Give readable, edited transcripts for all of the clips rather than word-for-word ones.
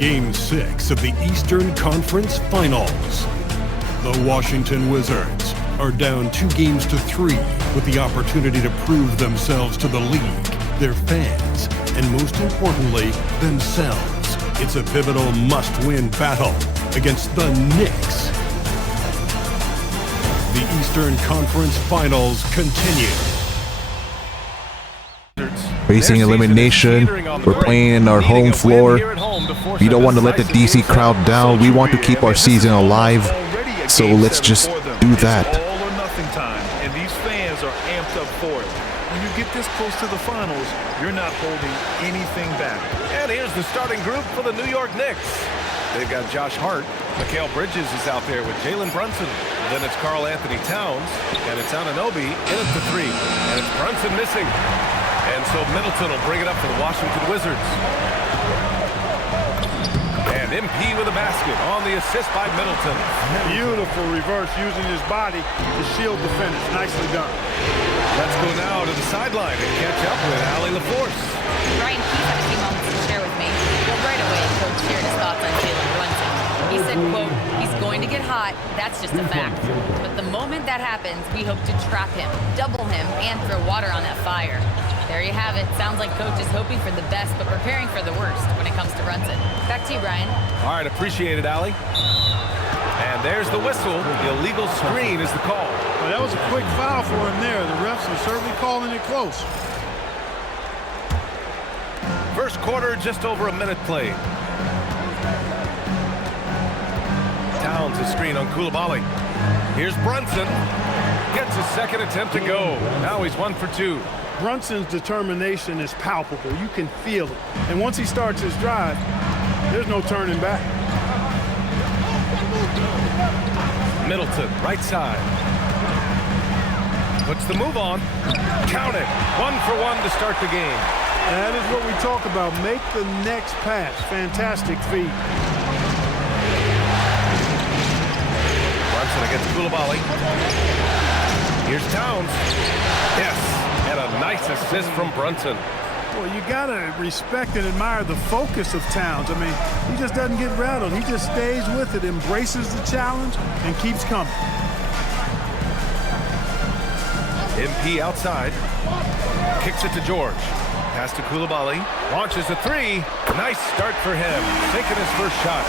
Game 6 of the Eastern Conference Finals. The Washington Wizards are down 2-3 with the opportunity to prove themselves to the league, their fans, and most importantly, themselves. It's a pivotal must-win battle against the Knicks. The Eastern Conference Finals continue. Facing elimination, we're playing in our home floor. We don't want to let the DC crowd down. We want to keep our season alive. So let's just do that. All or nothing time, and these fans are amped up for it. When you get this close to the finals, you're not holding anything back. And here's the starting group for the New York Knicks. They've got Josh Hart. Mikal Bridges is out there with Jalen Brunson. Then it's Karl Anthony Towns, and it's Anunoby in at the 3. And it's Brunson missing. And so Middleton will bring it up for the Washington Wizards. And MP with a basket on the assist by Middleton. Beautiful reverse using his body to shield defenders. Nicely done. Let's go now to the sideline and catch up with Allie LaForce. Ryan Keith had a few moments to share with me. Well, right away, Coach shared his thoughts on Jalen Brunson. He said, quote, "He's going to get hot. That's just a fact. But the moment that happens, we hope to trap him, double him, and throw water on that fire." There you have it. Sounds like Coach is hoping for the best, but preparing for the worst when it comes to Brunson. Back to you, Brian. All right, appreciate it, Allie. And there's the whistle. The illegal screen is the call. Well, that was a quick foul for him there. The refs are certainly calling it close. First quarter, just over a minute played. Towns a screen on Coulibaly. Here's Brunson. Gets his second attempt to go. Now he's 1 for 2. Brunson's determination is palpable. You can feel it. And once he starts his drive, there's no turning back. Middleton, right side. Puts the move on. Count it. 1 for 1 to start the game. That is what we talk about. Make the next pass. Fantastic feed. Brunson against Coulibaly. Here's Towns. Yes. And a nice assist from Brunson. Well, you got to respect and admire the focus of Towns. I mean, he just doesn't get rattled. He just stays with it, embraces the challenge, and keeps coming. MP outside. Kicks it to George. Pass to Coulibaly. Launches a 3. Nice start for him. Taking his first shot.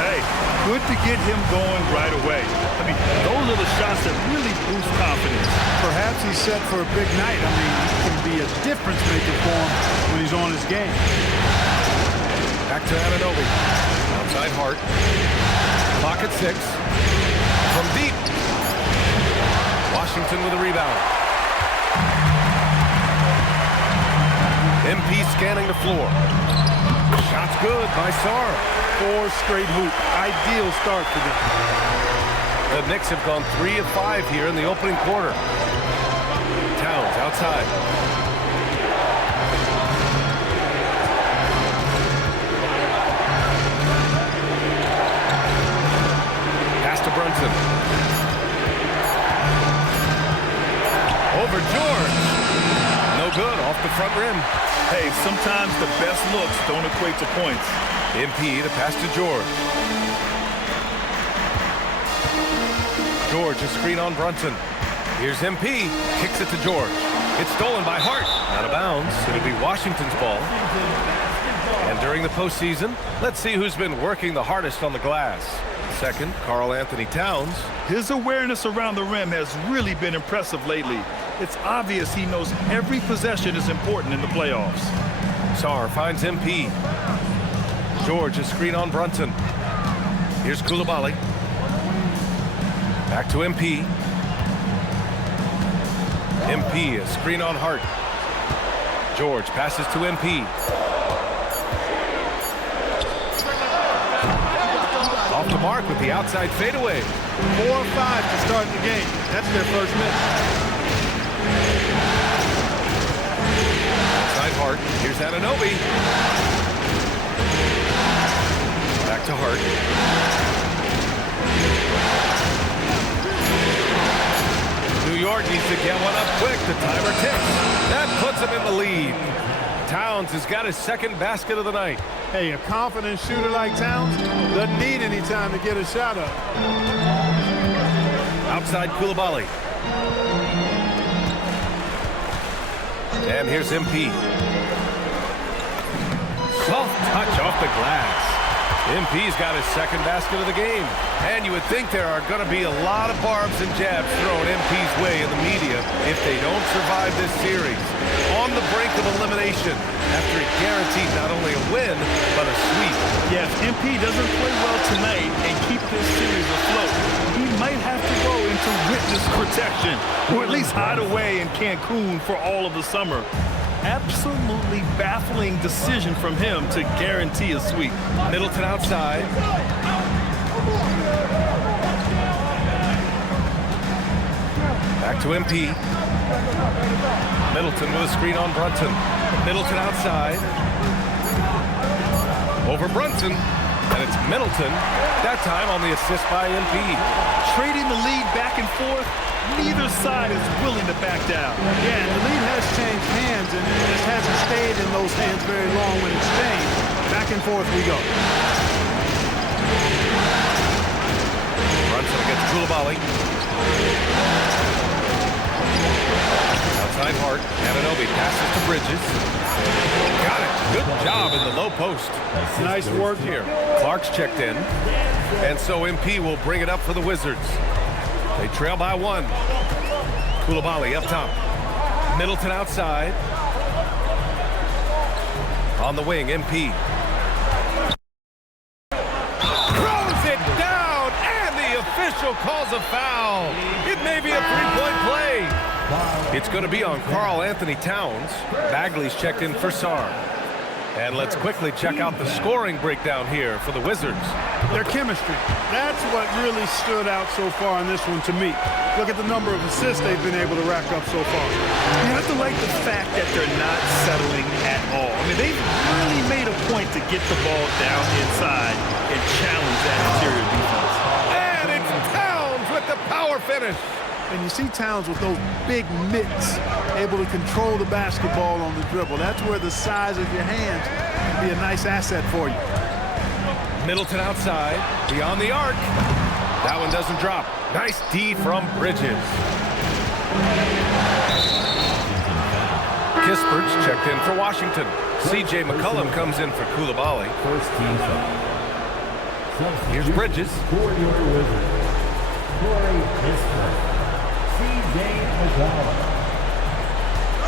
Hey, good to get him going right away. I mean, those are the shots that really boost confidence. Perhaps he's set for a big night. I mean, he can be a difference maker for him when he's on his game. Back to Anunoby. Outside Hart. Clock at 6. From deep. Washington with a rebound. MP scanning the floor. Shot's good by Sarr. 4 straight hoop. Ideal start for them. The Knicks have gone 3 of 5 here in the opening quarter. Towns outside. Pass to Brunson. Over George. No good, off the front rim. Hey, sometimes the best looks don't equate to points. MP to pass to George. George, a screen on Brunson. Here's MP, kicks it to George. It's stolen by Hart. Out of bounds. It'll be Washington's ball. And during the postseason, let's see who's been working the hardest on the glass. Second, Karl Anthony Towns. His awareness around the rim has really been impressive lately. It's obvious he knows every possession is important in the playoffs. Sarr finds MP. George, a screen on Brunson. Here's Coulibaly. Back to MP. MP, a screen on Hart. George passes to MP. Off the mark with the outside fadeaway. 4 of 5 to start the game. That's their first miss. Outside Hart. Here's Anunoby. Back to Hart. New York needs to get one up quick. The timer ticks. That puts him in the lead. Towns has got his second basket of the night. Hey, a confident shooter like Towns doesn't need any time to get a shot up. Outside Koulibaly. And here's MP. Soft touch off the glass. MP's got his second basket of the game. And you would think there are going to be a lot of barbs and jabs thrown MP's way in the media if they don't survive this series. On the brink of elimination after he guaranteed not only a win, but a sweep. Yeah, if MP doesn't play well tonight and keep this series afloat, he might have to go into witness protection or at least hide away in Cancun for all of the summer. Absolutely baffling decision from him to guarantee a sweep. Middleton outside. Back to MP. Middleton with a screen on Brunson. Middleton outside. Over Brunson. And it's Middleton. That time on the assist by MP. Trading the lead back and forth. Neither side is willing to back down. Yeah, and the lead has changed hands, and it just hasn't stayed in those hands very long when it's changed. Back and forth we go. Brunson against Koulibaly. Outside Hart. Anunoby passes to Bridges. Got it. Good job in the low post. Nice work Here. Clark's checked in. And so MP will bring it up for the Wizards. They trail by one. Koulibaly up top. Middleton outside. On the wing, MP. Throws it down, and the official calls a foul. It may be a three-point play. It's going to be on Karl Anthony Towns. Bagley's checked in for Sarr. And let's quickly check out the scoring breakdown here for the Wizards. Their chemistry. That's what really stood out so far in this one to me. Look at the number of assists they've been able to rack up so far. You have to like the fact that they're not settling at all. I mean, they've really made a point to get the ball down inside and challenge that interior defense. And it's Towns with the power finish. And you see Towns with those big mitts, able to control the basketball on the dribble. That's where the size of your hands can be a nice asset for you. Middleton outside, beyond the arc. That one doesn't drop. Nice D from Bridges. Kispert's checked in for Washington. C.J. McCollum comes in for Koulibaly. Here's Bridges. For your Wizards, Corey Kispert. C.J. McCollum.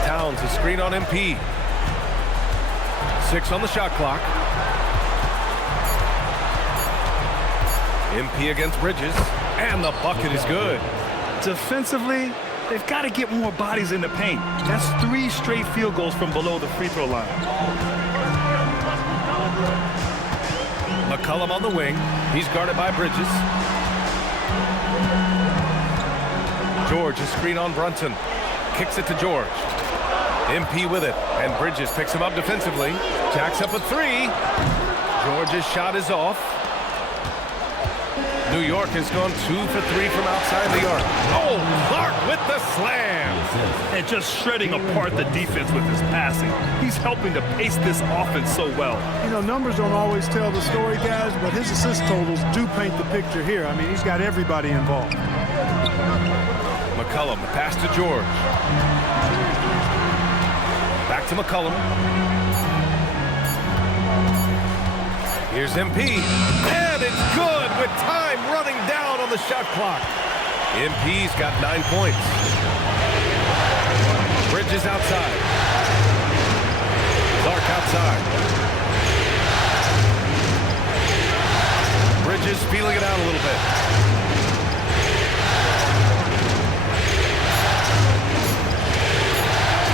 Towns, a screen on MP. 6 on the shot clock. MP against Bridges, and the bucket is good. Defensively, they've got to get more bodies in the paint. That's 3 straight field goals from below the free throw line. McCollum on the wing. He's guarded by Bridges. George, a screen on Brunson. Kicks it to George. MP with it, and Bridges picks him up defensively. Jacks up a 3. George's shot is off. New York has gone 2 for 3 from outside the arc. Oh, Clark with the slam. And just shredding apart the defense with his passing. He's helping to pace this offense so well. You know, numbers don't always tell the story, guys, but his assist totals do paint the picture here. I mean, he's got everybody involved. McCollum, the pass to George. Back to McCollum. Here's MP. And it's good with time running down on the shot clock. MP's got 9 points. Bridges outside. Clark outside. Bridges feeling it out a little bit.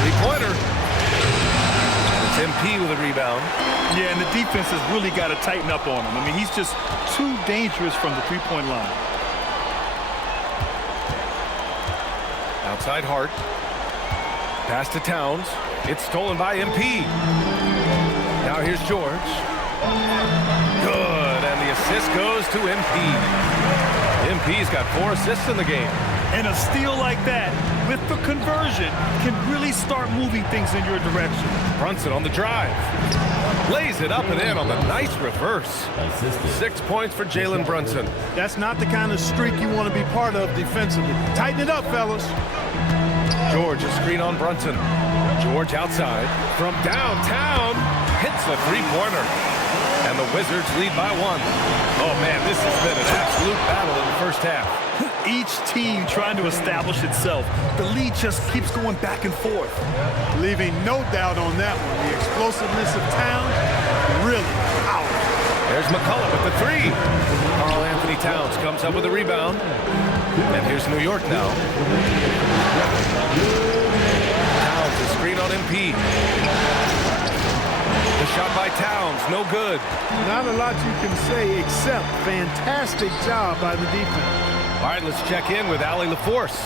Three-pointer. It's MP with a rebound. Yeah, and the defense has really got to tighten up on him. I mean, he's just too dangerous from the three-point line. Outside Hart. Pass to Towns. It's stolen by MP. Now here's George. Good, and the assist goes to MP. MP's got 4 assists in the game. And a steal like that, with the conversion, can really start moving things in your direction. Brunson on the drive. Lays it up and in on the nice reverse. 6 points for Jalen Brunson. That's not the kind of streak you want to be part of defensively. Tighten it up, fellas. George, a screen on Brunson. George outside. From downtown, hits a three-pointer. And the Wizards lead by 1. Oh, man, this has been an absolute battle in the first half. Each team trying to establish itself. The lead just keeps going back and forth. Leaving no doubt on that one. The explosiveness of Towns, really powerful. There's McCullough with the three. Karl Anthony Towns comes up with a rebound. And here's New York now. Towns, a screen on MP. The shot by Towns, no good. Not a lot you can say except fantastic job by the defense. All right, let's check in with Allie LaForce.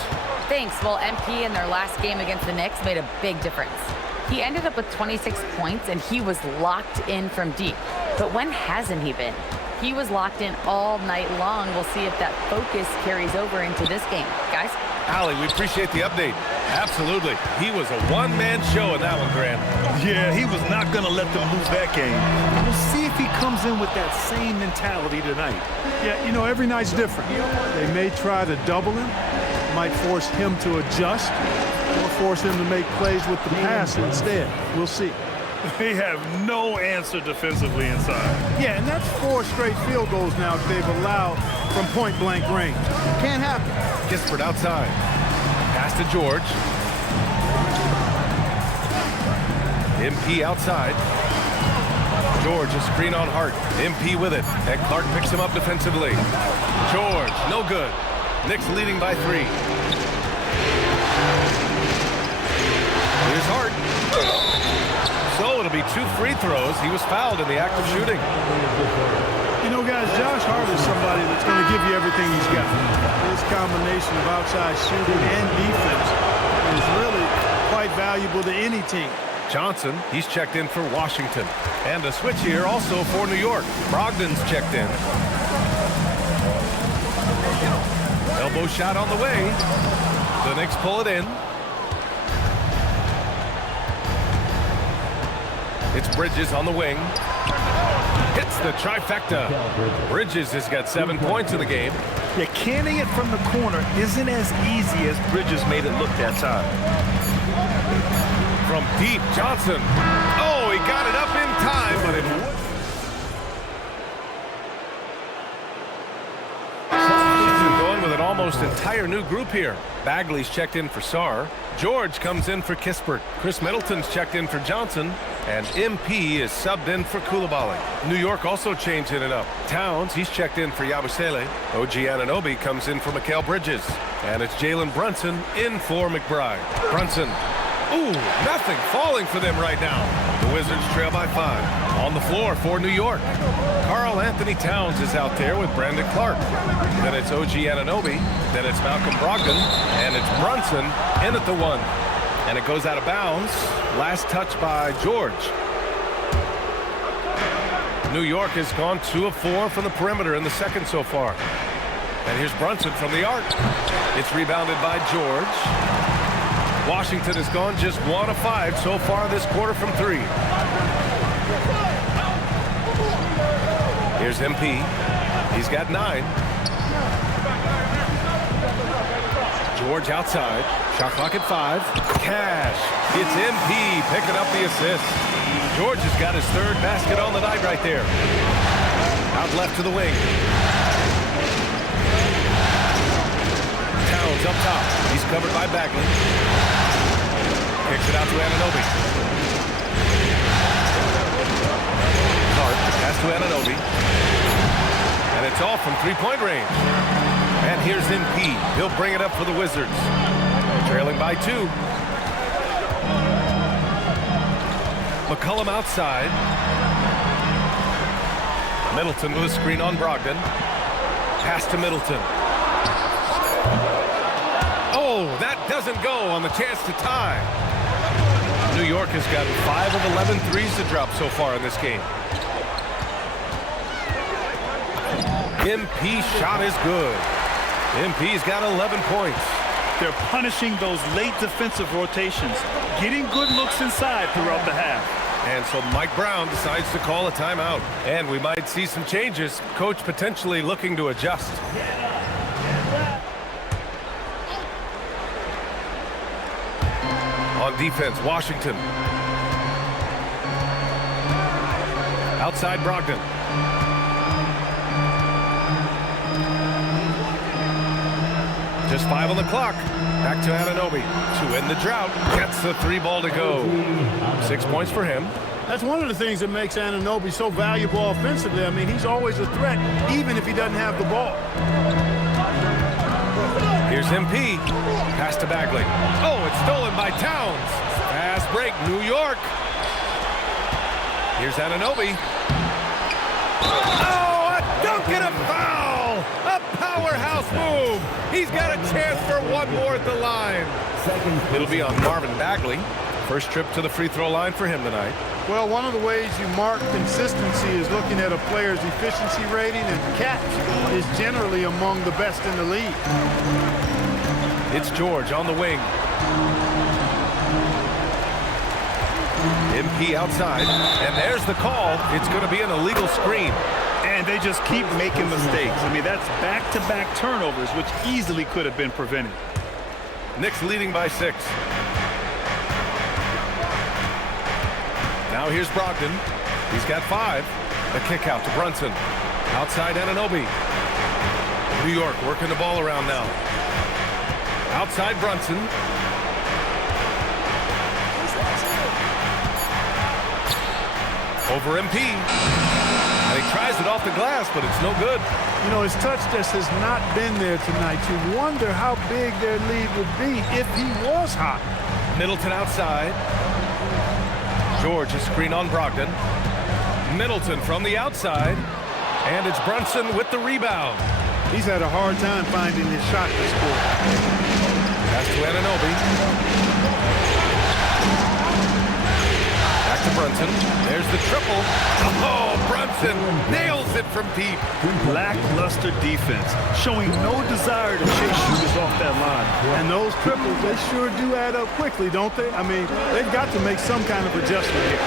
Thanks. Well, MP in their last game against the Knicks made a big difference. He ended up with 26 points, and he was locked in from deep. But when hasn't he been? He was locked in all night long. We'll see if that focus carries over into this game. Guys? Allie, we appreciate the update. Absolutely. He was a one-man show in that one, Grant. Yeah, he was not going to let them lose that game. We'll see if he comes in with that same mentality tonight. Yeah, you know, every night's different. They may try to double him, might force him to adjust, or force him to make plays with the pass instead. We'll see. They have no answer defensively inside. Yeah, and that's 4 straight field goals now that they've allowed from point-blank range. Can't happen. Kispert outside. Pass to George. MP outside. George, a screen on Hart. MP with it. And Clark picks him up defensively. George, no good. Knicks leading by 3. Here's Hart. So it'll be 2 free throws. He was fouled in the act of shooting. You know, guys, Josh Hart is somebody that's going to give you everything he's got. His combination of outside shooting and defense is really quite valuable to any team. Johnson, he's checked in for Washington. And a switch here also for New York. Brogdon's checked in. Elbow shot on the way. The Knicks pull it in. It's Bridges on the wing. Hits the trifecta. Bridges has got 7 points in the game. Yeah, canning it from the corner isn't as easy as Bridges made it look that time. From deep, Johnson. Oh, he got it up in time, but it wouldn't. Going with an almost entire new group here. Bagley's checked in for Sarr. George comes in for Kispert. Chris Middleton's checked in for Johnson. And MP is subbed in for Coulibaly. New York also changing it up. Towns, he's checked in for Yabusele. OG Anunoby comes in for Mikal Bridges. And it's Jalen Brunson in for McBride. Brunson. Ooh, nothing falling for them right now. The Wizards trail by 5. On the floor for New York. Karl Anthony Towns is out there with Brandon Clark. Then it's OG Anunoby. Then it's Malcolm Brogdon. And it's Brunson in at the 1. And it goes out of bounds. Last touch by George. New York has gone 2 of 4 from the perimeter in the second so far. And here's Brunson from the arc. It's rebounded by George. Washington has gone just 1 of 5 so far this quarter from 3. Here's MP. He's got 9. George outside. Shot clock at 5. Cash. It's MP picking up the assist. George has got his 3rd basket on the night right there. Out left to the wing. Towns up top. He's covered by Bagley. Kicks it out to Anunoby. Clark, pass to Anunoby. And it's all from 3-point range. And here's MP. He'll bring it up for the Wizards. Trailing by 2. McCollum outside. Middleton with a screen on Brogdon. Pass to Middleton. Oh, that doesn't go on the chance to tie. New York has gotten 5 of 11 threes to drop so far in this game. MP shot is good. MP's got 11 points. They're punishing those late defensive rotations, getting good looks inside throughout the half. And so Mike Brown decides to call a timeout. And we might see some changes. Coach potentially looking to adjust. On defense, Washington. Outside Brogdon. Just 5 on the clock. Back to Anunoby to end the drought. Gets the 3 ball to go. 6 points for him. That's one of the things that makes Anunoby so valuable offensively. I mean, he's always a threat, even if he doesn't have the ball. Here's MP. Pass to Bagley. Oh, it's stolen by Towns. Fast break, New York. Here's Anunoby. Oh, a dunk and a foul! A powerhouse move. He's got a chance for one more at the line. It'll be on Marvin Bagley. First trip to the free throw line for him tonight. Well, one of the ways you mark consistency is looking at a player's efficiency rating, and catch is generally among the best in the league. It's George on the wing. MP outside, and there's the call. It's going to be an illegal screen. And they just keep making mistakes. I mean, that's back-to-back turnovers, which easily could have been prevented. Knicks leading by 6. Now here's Brogdon. He's got 5. A kick out to Brunson. Outside Anunoby. New York working the ball around now. Outside Brunson. Over MP. And he tries it off the glass, but it's no good. You know, his touch just has not been there tonight. You wonder how big their lead would be if he was hot. Middleton outside. George, a screen on Brogdon. Middleton from the outside. And it's Brunson with the rebound. He's had a hard time finding his shot this quarter. Pass to Anunoby. Back to Brunson. There's the triple. Oh, Brunson nails it from deep. Lackluster defense, showing no desire to chase shooters off that line. And those triples, they sure do add up quickly, don't they? I mean, they've got to make some kind of adjustment here.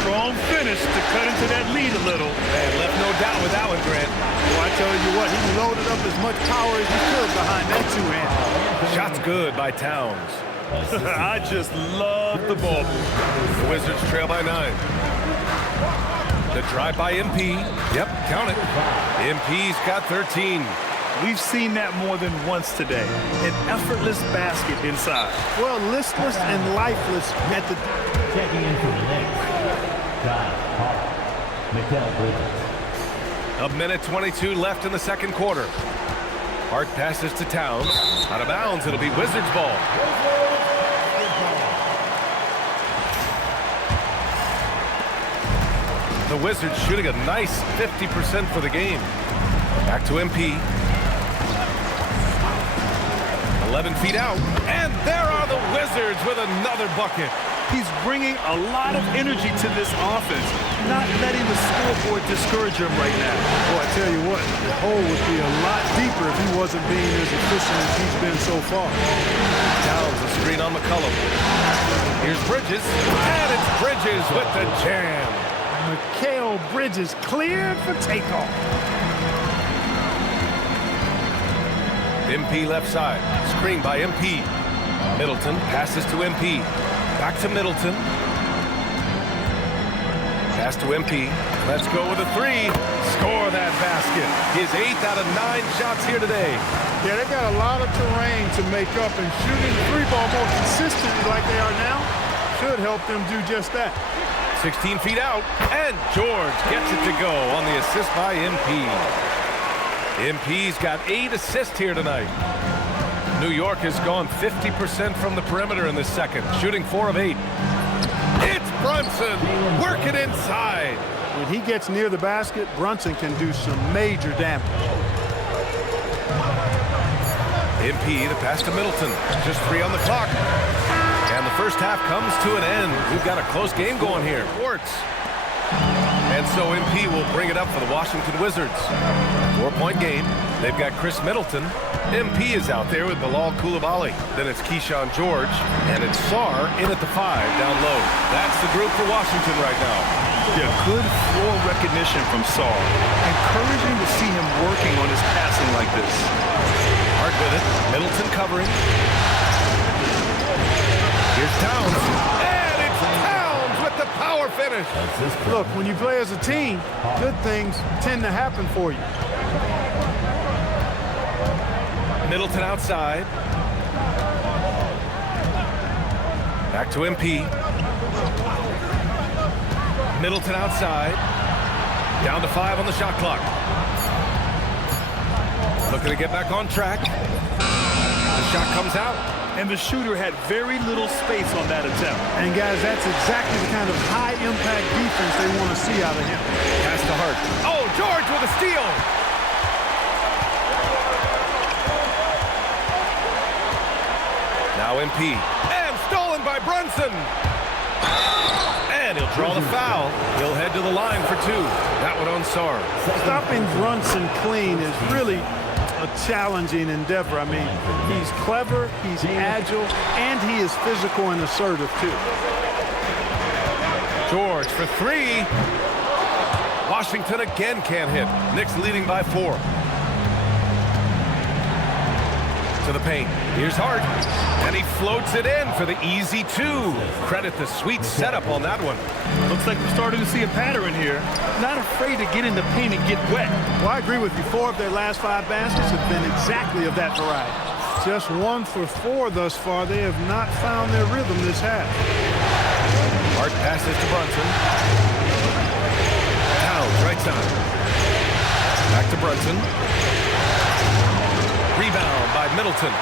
Strong finish to cut into that lead a little. Man, left no doubt with that one, Grant. Well, I tell you what, he loaded up as much power as he could behind that two-hand. Shot's good by Towns. I just love the ball. The Wizards trail by 9. The drive by MP. Yep, count it. MP's got 13. We've seen that more than once today. An effortless basket inside. Well, listless and lifeless at the... Checking in for the Knicks, Josh Hart, McKell Bridges. A minute 22 left in the second quarter. Hart passes to Towns. Out of bounds, it'll be Wizards ball. The Wizards shooting a nice 50% for the game. Back to MP. 11 feet out. And there are the Wizards with another bucket. He's bringing a lot of energy to this offense, not letting the scoreboard discourage him right now. Boy, I tell you what, the hole would be a lot deeper if he wasn't being as efficient as he's been so far. Towns a screen on McCollum. Here's Bridges. And it's Bridges with the jam. Mikal Bridges cleared for takeoff. MP left side. Screen by MP. Middleton passes to MP. Back to Middleton. Pass to MP. Let's go with a 3. Score that basket. His 8th out of 9 shots here today. Yeah, they got a lot of terrain to make up, and shooting the 3-ball more consistently like they are now should help them do just that. 16 feet out, and George gets it to go on the assist by MP. MP's got 8 assists here tonight. New York has gone 50% from the perimeter in this second, shooting 4 of 8. It's Brunson working inside. When he gets near the basket, Brunson can do some major damage. MP, the pass to Middleton. Just 3 on the clock. And the first half comes to an end. We've got a close game going here. Schwartz And so MP will bring it up for the Washington Wizards. 4-point game. They've got Chris Middleton. MP is out there with Bilal Coulibaly. Then it's Keyshawn George. And it's Sarr in at the 5 down low. That's the group for Washington right now. Yeah, good floor recognition from Sarr. Encouraging to see him working on his passing like this. Hard with it. Middleton covering. Here's Towns. And it's Towns with the power finish. Look, when you play as a team, good things tend to happen for you. Middleton outside. Back to MP. Middleton outside. Down to 5 on the shot clock. Looking to get back on track. The shot comes out. And the shooter had very little space on that attempt. And guys, that's exactly the kind of high-impact defense they want to see out of him. Pass to Hart. Oh, George with a steal. Now MP. And stolen by Brunson. And he'll draw the foul. He'll head to the line for 2. That one on Sarr. Stopping Brunson clean is really a challenging endeavor. I mean, he's clever, he's agile, and he is physical and assertive, too. George for 3. Washington again can't hit. Knicks leading by 4. To the paint. Here's Hart. And he floats it in for the easy 2. Credit the sweet setup on that one. Looks like we're starting to see a pattern here. Not afraid to get in the paint and get wet. Well, I agree with you. 4 of their last 5 baskets have been exactly of that variety. Just 1 for 4 thus far. They have not found their rhythm this half. Hart passes to Brunson. Towns, right side. Back to Brunson. Rebound by Middleton.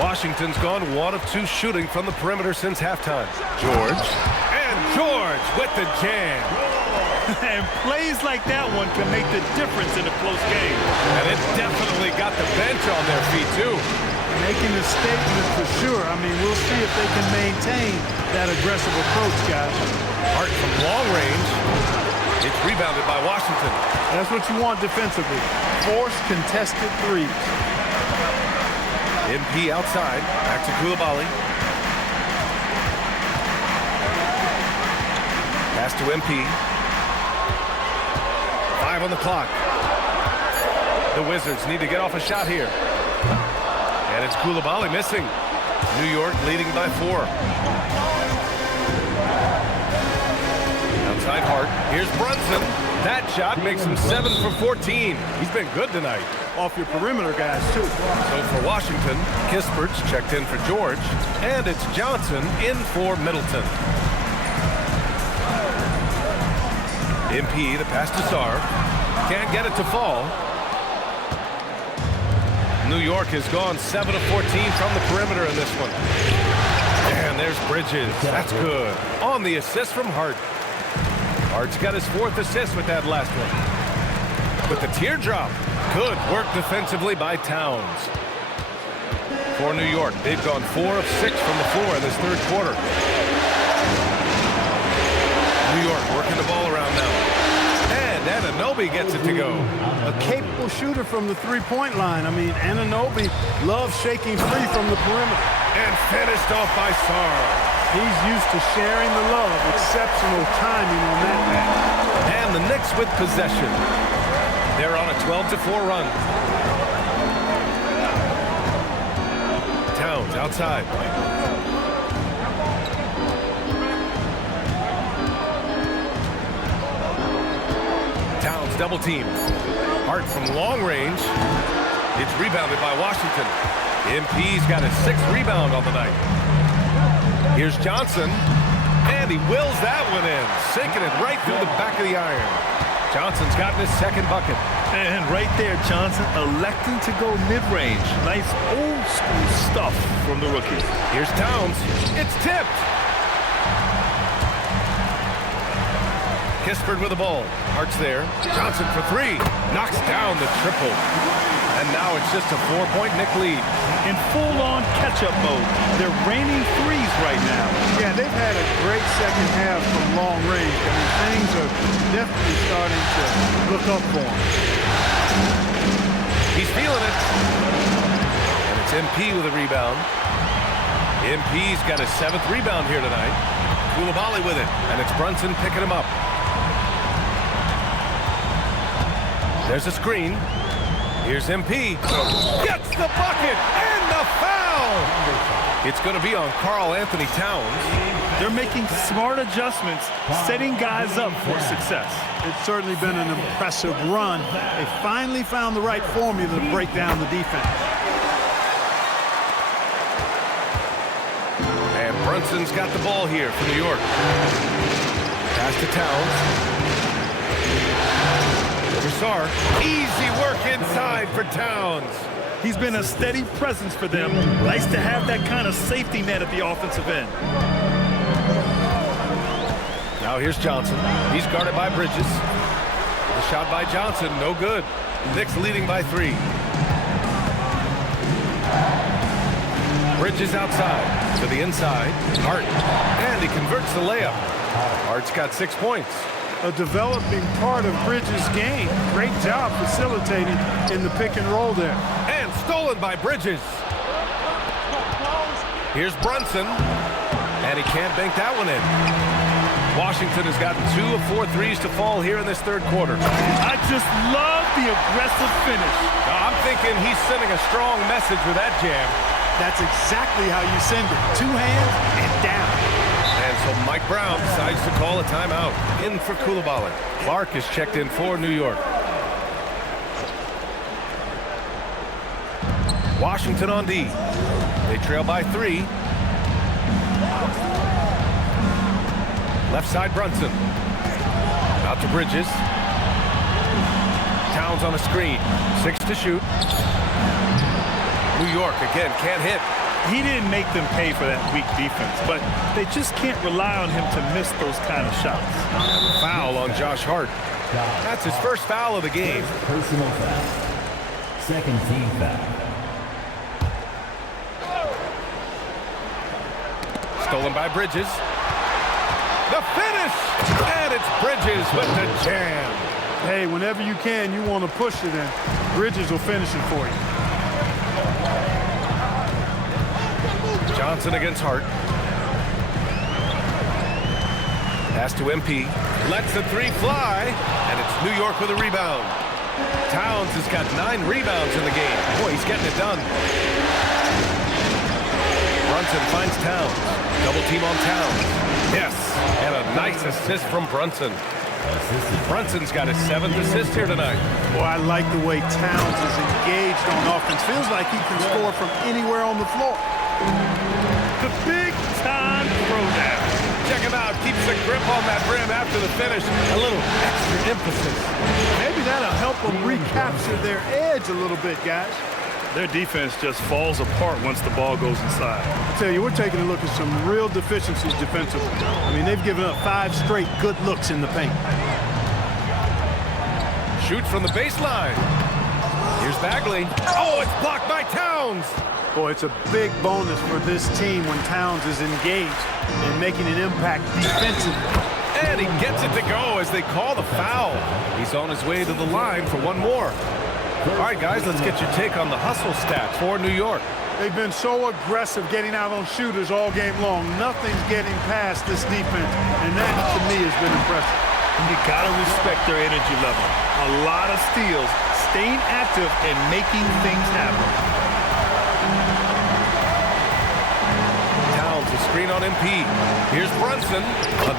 Washington's gone 1 of 2 shooting from the perimeter since halftime. George. And George with the jam. And plays like that one can make the difference in a close game. And it definitely got the bench on their feet, too. Making a statement for sure. I mean, we'll see if they can maintain that aggressive approach, guys. Hart from long range. It's rebounded by Washington. That's what you want defensively. Force contested threes. MP outside. Back to Coulibaly. Pass to MP. 5 on the clock. The Wizards need to get off a shot here. And it's Coulibaly missing. New York leading by 4. Outside Hart. Here's Brunson. That shot makes him 7 for 14. He's been good tonight. Off your perimeter guys, too. So for Washington, Kispert's checked in for George. And it's Johnson in for Middleton. MP, the pass to Sarr. Can't get it to fall. New York has gone 7 of 14 from the perimeter in this one. And there's Bridges. That's good. On the assist from Hart. Hart's got his 4th assist with that last one. With the teardrop. Good work defensively by Towns. For New York, they've gone 4 of 6 from the floor in this 3rd quarter. New York working the ball around now. And Anunoby gets it to go. A capable shooter from the 3-point line. I mean, Anunoby loves shaking free from the perimeter. And finished off by Sarr. He's used to sharing the love. Exceptional timing on that match. And the Knicks with possession. They're on a 12-4 run. Towns outside. Towns double team. Hart from long range. It's rebounded by Washington. MP's got his 6th rebound on the night. Here's Johnson. And he wills that one in. Sinking it right through the back of the iron. Johnson's gotten his 2nd bucket. And right there, Johnson electing to go mid-range. Nice old-school stuff from the rookie. Here's Towns. It's tipped. Kispert with the ball. Hart's there. Johnson for 3. Knocks down the triple. And now it's just a 4-point Knick lead. In full-on catch-up mode. They're raining threes right now. Yeah, they've had a great second half from long range. I mean, things teammates are definitely starting to look up for him. He's feeling it. And it's MP with a rebound. MP's got his 7th rebound here tonight. Koulibaly with it, and it's Brunson picking him up. There's a screen. Here's MP. Gets the bucket and the foul. It's going to be on Karl Anthony Towns. They're making smart adjustments, setting guys up for success. It's certainly been an impressive run. They finally found the right formula to break down the defense. And Brunson's got the ball here for New York. Pass to Towns. Broussard. Easy work inside for Towns. He's been a steady presence for them. Nice to have that kind of safety net at the offensive end. Now here's Johnson. He's guarded by Bridges. The shot by Johnson, no good. Knicks leading by 3. Bridges outside to the inside. Hart. And he converts the layup. Hart's got 6 points. A developing part of Bridges' game. Great job facilitating in the pick and roll there. And stolen by Bridges. Here's Brunson. And he can't bank that one in. Washington has gotten 2 of 4 threes to fall here in this 3rd quarter. I just love the aggressive finish. Now, I'm thinking he's sending a strong message with that jam. That's exactly how you send it. 2 hands and down. And so Mike Brown decides to call a timeout. In for Koulibaly. Clark is checked in for New York. Washington on D. They trail by 3. Left side Brunson. Out to Bridges. Towns on a screen. 6 to shoot. New York again can't hit. He didn't make them pay for that weak defense, but they just can't rely on him to miss those kind of shots. Foul on Josh Hart. That's his first foul of the game. Personal foul. Second team foul. Stolen by Bridges. The finish! And it's Bridges with the jam. Hey, whenever you can, you want to push it in. Bridges will finish it for you. Johnson against Hart. Pass to MP. Lets the 3 fly. And it's New York with a rebound. Towns has got 9 rebounds in the game. Boy, he's getting it done. Brunson finds Towns. Double team on Towns. Yes. And a nice assist from Brunson. Brunson's got his 7th assist here tonight. Boy, I like the way Towns is engaged on offense. Feels like he can score from anywhere on the floor. The big-time throwdown. Check him out. Keeps the grip on that rim after the finish. A little extra emphasis. Maybe that'll help them recapture their edge a little bit, guys. Their defense just falls apart once the ball goes inside. I tell you, we're taking a look at some real deficiencies defensively. I mean, they've given up 5 straight good looks in the paint. Shoot from the baseline. Here's Bagley. Oh, it's blocked by Towns. Boy, it's a big bonus for this team when Towns is engaged and making an impact defensively. And he gets it to go as they call the foul. He's on his way to the line for one more. All right, guys, let's get your take on the hustle stats for New York. They've been so aggressive getting out on shooters all game long. Nothing's getting past this defense, and that, to me, has been impressive. And you got to respect their energy level. A lot of steals, staying active, and making things happen. Towns, a screen on MP. Here's Brunson.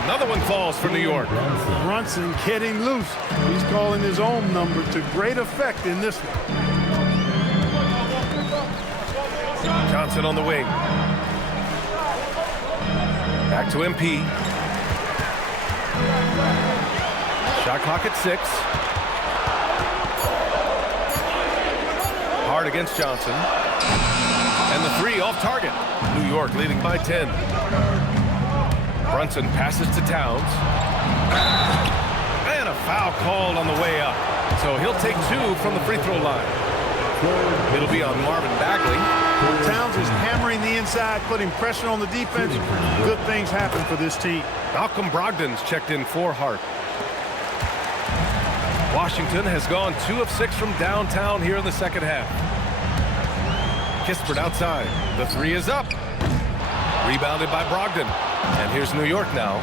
Another one falls for New York. Brunson getting loose. He's calling his own number to great effect in this one. Johnson on the wing. Back to MP. Shot clock at 6. Hard against Johnson. And the 3 off target. New York leading by 10. Brunson passes to Towns. And a foul called on the way up. So he'll take 2 from the free throw line. It'll be on Marvin Bagley. Towns is hammering the inside, putting pressure on the defense. Good things happen for this team. Malcolm Brogdon's checked in for Hart. Washington has gone 2 of 6 from downtown here in the second half. Kispert outside. The three is up. Rebounded by Brogdon. And here's New York now.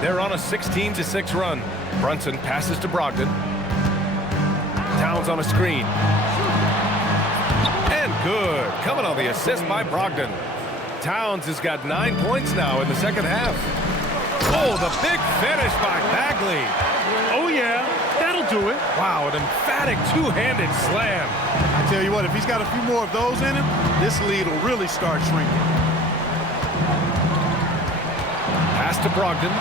They're on a 16-6 run. Brunson passes to Brogdon. Towns on a screen. And good. Coming on the assist by Brogdon. Towns has got 9 points now in the second half. Oh, the big finish by Bagley. Oh, yeah. That'll do it. Wow, an emphatic two-handed slam. I tell you what, if he's got a few more of those in him, this lead will really start shrinking. Pass to Brogdon.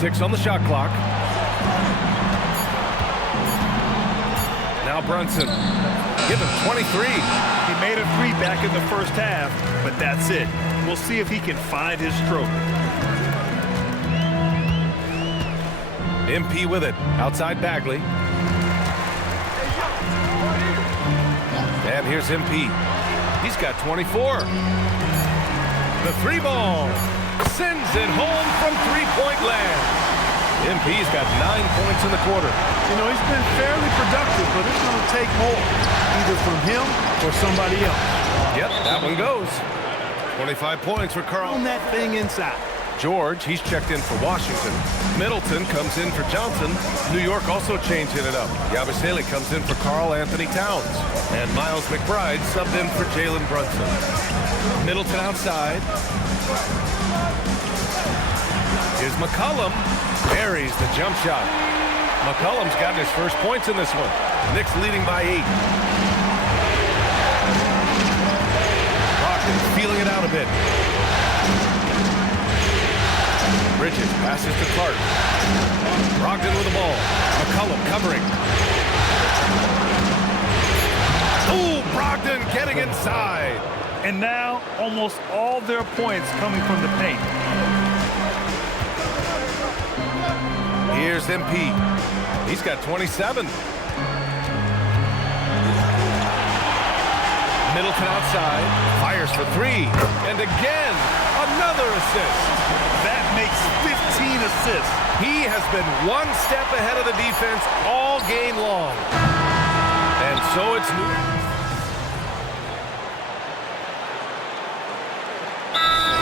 6 on the shot clock. Now Brunson. Give him 23. He made a three back in the first half, but that's it. We'll see if he can find his stroke. MP with it. Outside Bagley. And here's MP. He's got 24. The three ball. Sends it home from three-point land. MP's got 9 points in the quarter. You know, he's been fairly productive, but it's going to take more, either from him or somebody else. Yep, that one goes. 25 points for Carl. On that thing inside. George, he's checked in for Washington. Middleton comes in for Johnson. New York also changing it up. Yabusele comes in for Karl Anthony Towns. And Miles McBride subbed in for Jalen Brunson. Middleton outside. Here's McCollum. Buries the jump shot. McCollum's gotten his first points in this one. Knicks leading by 8. Brogdon feeling it out a bit. Bridges passes to Clark. Brogdon with the ball. McCollum covering. Ooh, Brogdon getting inside. And now almost all their points coming from the paint. Here's MP. He's got 27. Middleton outside. Fires for 3. And again, another assist. That makes 15 assists. He has been one step ahead of the defense all game long. And so it's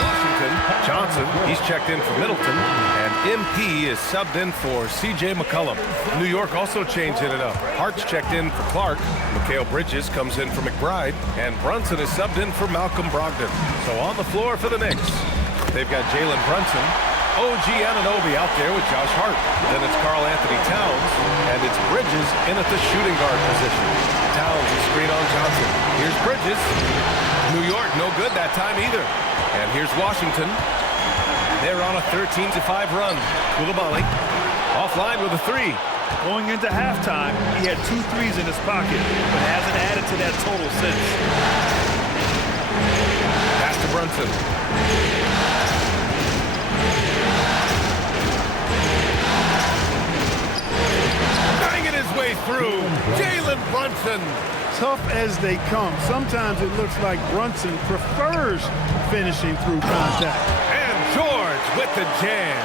Washington. Johnson, he's checked in for Middleton. And MP is subbed in for C.J. McCollum. New York also changing it up. Hart's checked in for Clark. Mikal Bridges comes in for McBride. And Brunson is subbed in for Malcolm Brogdon. So on the floor for the Knicks. They've got Jalen Brunson, OG Anunoby out there with Josh Hart. Then it's Karl Anthony Towns, and it's Bridges in at the shooting guard position. Towns is screen on Johnson. Here's Bridges. New York no good that time either. And here's Washington. They're on a 13-5 run. Koulibaly offline with a 3. Going into halftime, he had 2 threes in his pocket, but hasn't added to that total since. Pass to Brunson. Banging his way through. Jalen Brunson. Tough as they come. Sometimes it looks like Brunson prefers finishing through contact. And George with the jam.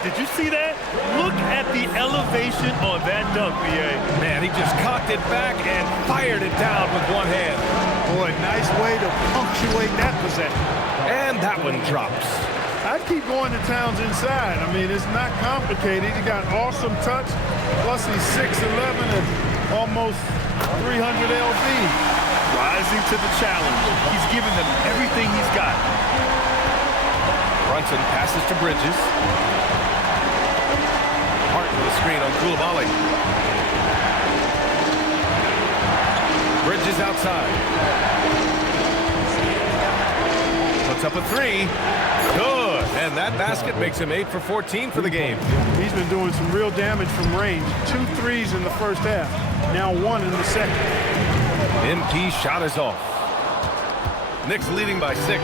Did you see that? Look at the elevation on that dunk, B.A. Man, he just cocked it back and fired it down with one hand. Boy, nice way to punctuate that possession. And that one drops. I'd keep going to Towns inside. I mean, it's not complicated. He got awesome touch. Plus, he's 6'11" and almost 300 lb. Rising to the challenge. He's giving them everything he's got. Brunson passes to Bridges. Hart with a screen on Koulibaly. Bridges outside. Puts up a 3. Good. And that basket makes him 8 for 14 for the game. He's been doing some real damage from range. 2 threes in the first half. Now 1 in the second. MP shot is off. Knicks leading by 6.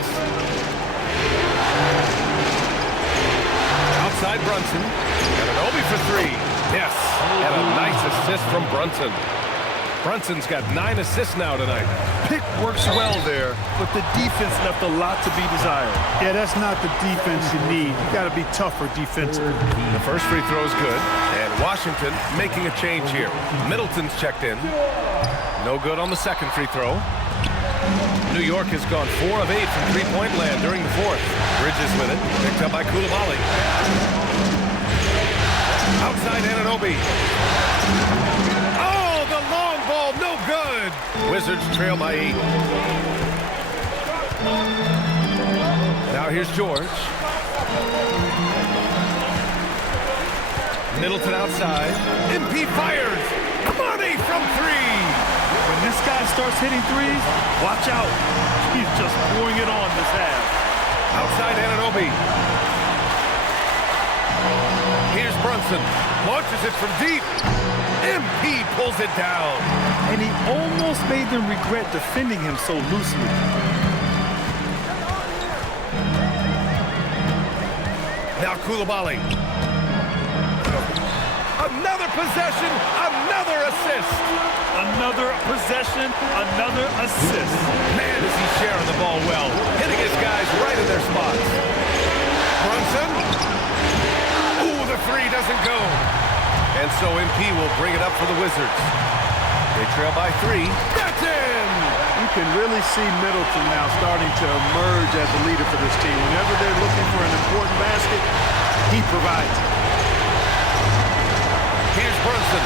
Outside Brunson. And an Obi for 3. Yes. And a nice assist from Brunson. Brunson's got 9 assists now tonight. Pick works well there, but the defense left a lot to be desired. Yeah, that's not the defense you need. You got to be tougher defensively. The first free throw is good, and Washington making a change here. Middleton's checked in. No good on the second free throw. New York has gone 4 of 8 from three-point land during the fourth. Bridges with it, picked up by Coulibaly. Outside Anunoby. Oh, the long ball, no good. Wizards trail by 8. Now here's George. Middleton outside. MP fires. Money from 3. When this guy starts hitting threes, watch out. He's just pouring it on this half. Outside Anunoby. Here's Brunson. Launches it from deep. MP pulls it down. And he almost made them regret defending him so loosely. Now Coulibaly. Another possession, another assist. Another possession, another assist. Man, is he sharing the ball well. Hitting his guys right in their spots. Brunson. Ooh, the 3 doesn't go. And so MP will bring it up for the Wizards. They trail by 3. That's in! You can really see Middleton now starting to emerge as a leader for this team. Whenever they're looking for an important basket, he provides it. Here's Brunson.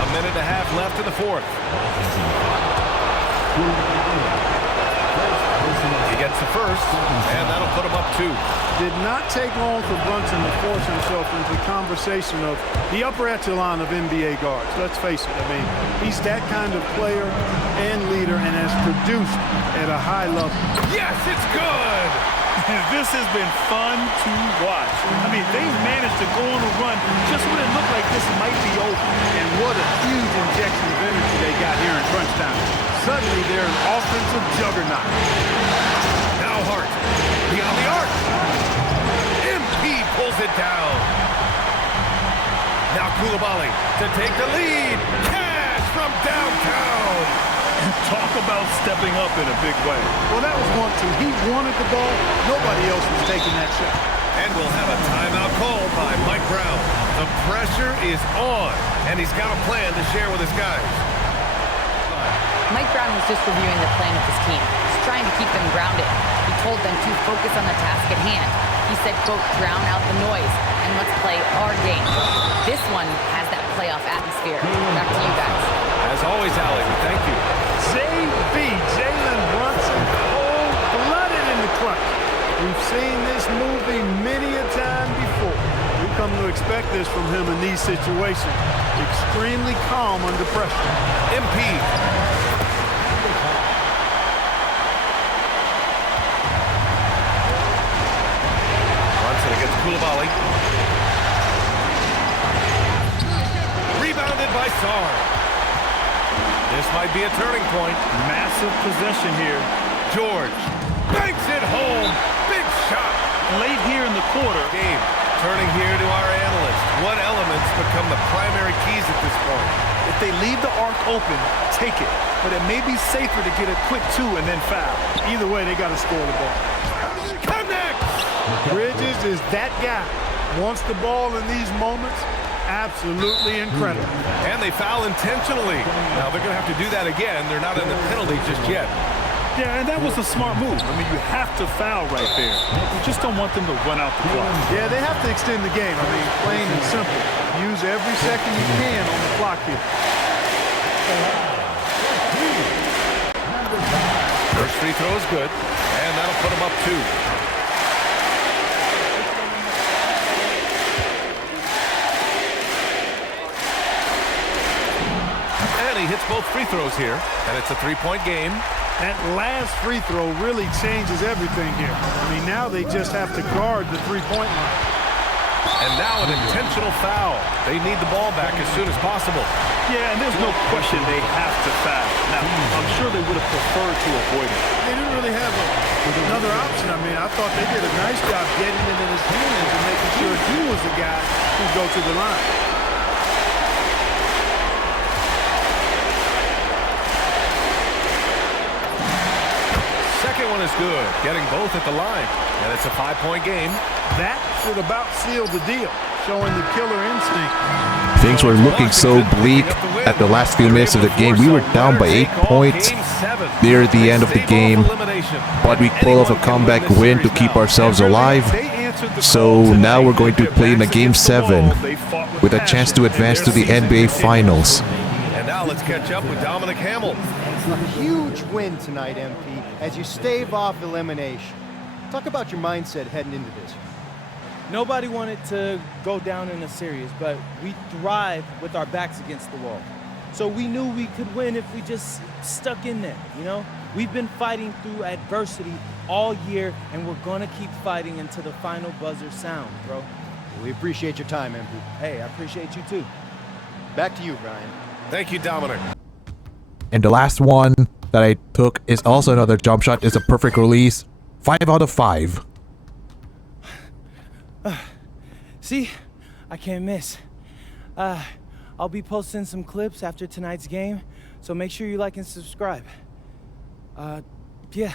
A minute and a half left in the fourth. He gets the first, and that'll put him up 2. Did not take long for Brunson to force himself into the conversation of the upper echelon of NBA guards. Let's face it, I mean, he's that kind of player and leader and has produced at a high level. Yes, it's good! This has been fun to watch. I mean, they've managed to go on a run just when it looked like this might be over. And what a huge injection of energy they got here in crunch time. Suddenly, they're an offensive juggernaut. Now Hart, beyond the arc. MP pulls it down. Now Coulibaly to take the lead. Cash from downtown. Talk about stepping up in a big way. Well, that was 1-2. He wanted the ball. Nobody else was taking that shot. And we'll have a timeout called by Mike Brown. The pressure is on, and he's got a plan to share with his guys. Mike Brown was just reviewing the plan of his team. He's trying to keep them grounded. He told them to focus on the task at hand. He said, quote, drown out the noise and let's play our game. This one has that playoff atmosphere. Back to you guys. As always, Allie, we thank you. JB, Jalen Brunson, cold-blooded in the clutch. We've seen this movie many a time before. We've come to expect this from him in these situations. Extremely calm under pressure. MP. Brunson against Coulibaly. Rebounded by Sarr. This might be a turning point. Massive possession here. George banks it home. Big shot. Late here in the quarter. Game. Turning here to our analyst. What elements become the primary keys at this point? If they leave the arc open, take it. But it may be safer to get a quick 2 and then foul. Either way, they got to score the ball. Connects! Bridges is that guy. Wants the ball in these moments. Absolutely incredible. And they foul intentionally. Now they're going to have to do that again. They're not in the penalty just yet. Yeah, and that was a smart move. I mean, you have to foul right there. You just don't want them to run out the clock. Yeah, they have to extend the game. I mean, plain and simple. Use every second you can on the clock here. First free throw is good, and that'll put them up 2. And he hits both free throws here, and it's a 3-point game. That last free throw really changes everything here. I mean, now they just have to guard the three-point line. And now an intentional foul. They need the ball back as soon as possible. Yeah, and there's no question they have to foul. Now, I'm sure they would have preferred to avoid it. They didn't really have another option. I mean, I thought they did a nice job getting it in his hands and making sure he was the guy who go to the line. one is good, getting both at the line. And it's a 5-point game. That should about seal the deal, showing the killer instinct. Things were looking so bleak at the last few minutes of the game. We were down by 8 points near the end of the game, but we pulled off a comeback win to keep ourselves alive. So now we're going to play in a Game 7 with a chance to advance to the NBA Finals. And now let's catch up with Dominic Hamill. A huge win tonight, MP, as you stave off elimination. Talk about your mindset heading into this. Nobody wanted to go down in a series, but we thrive with our backs against the wall. So we knew we could win if we just stuck in there, you know? We've been fighting through adversity all year, and we're gonna keep fighting until the final buzzer sound, bro. We appreciate your time, MP. Hey, I appreciate you too. Back to you, Brian. Thank you, Dominic. And the last one that I took is also another jump shot. It's a perfect release. 5 out of 5. See, I can't miss. I'll be posting some clips after tonight's game, so make sure you like and subscribe. Yeah.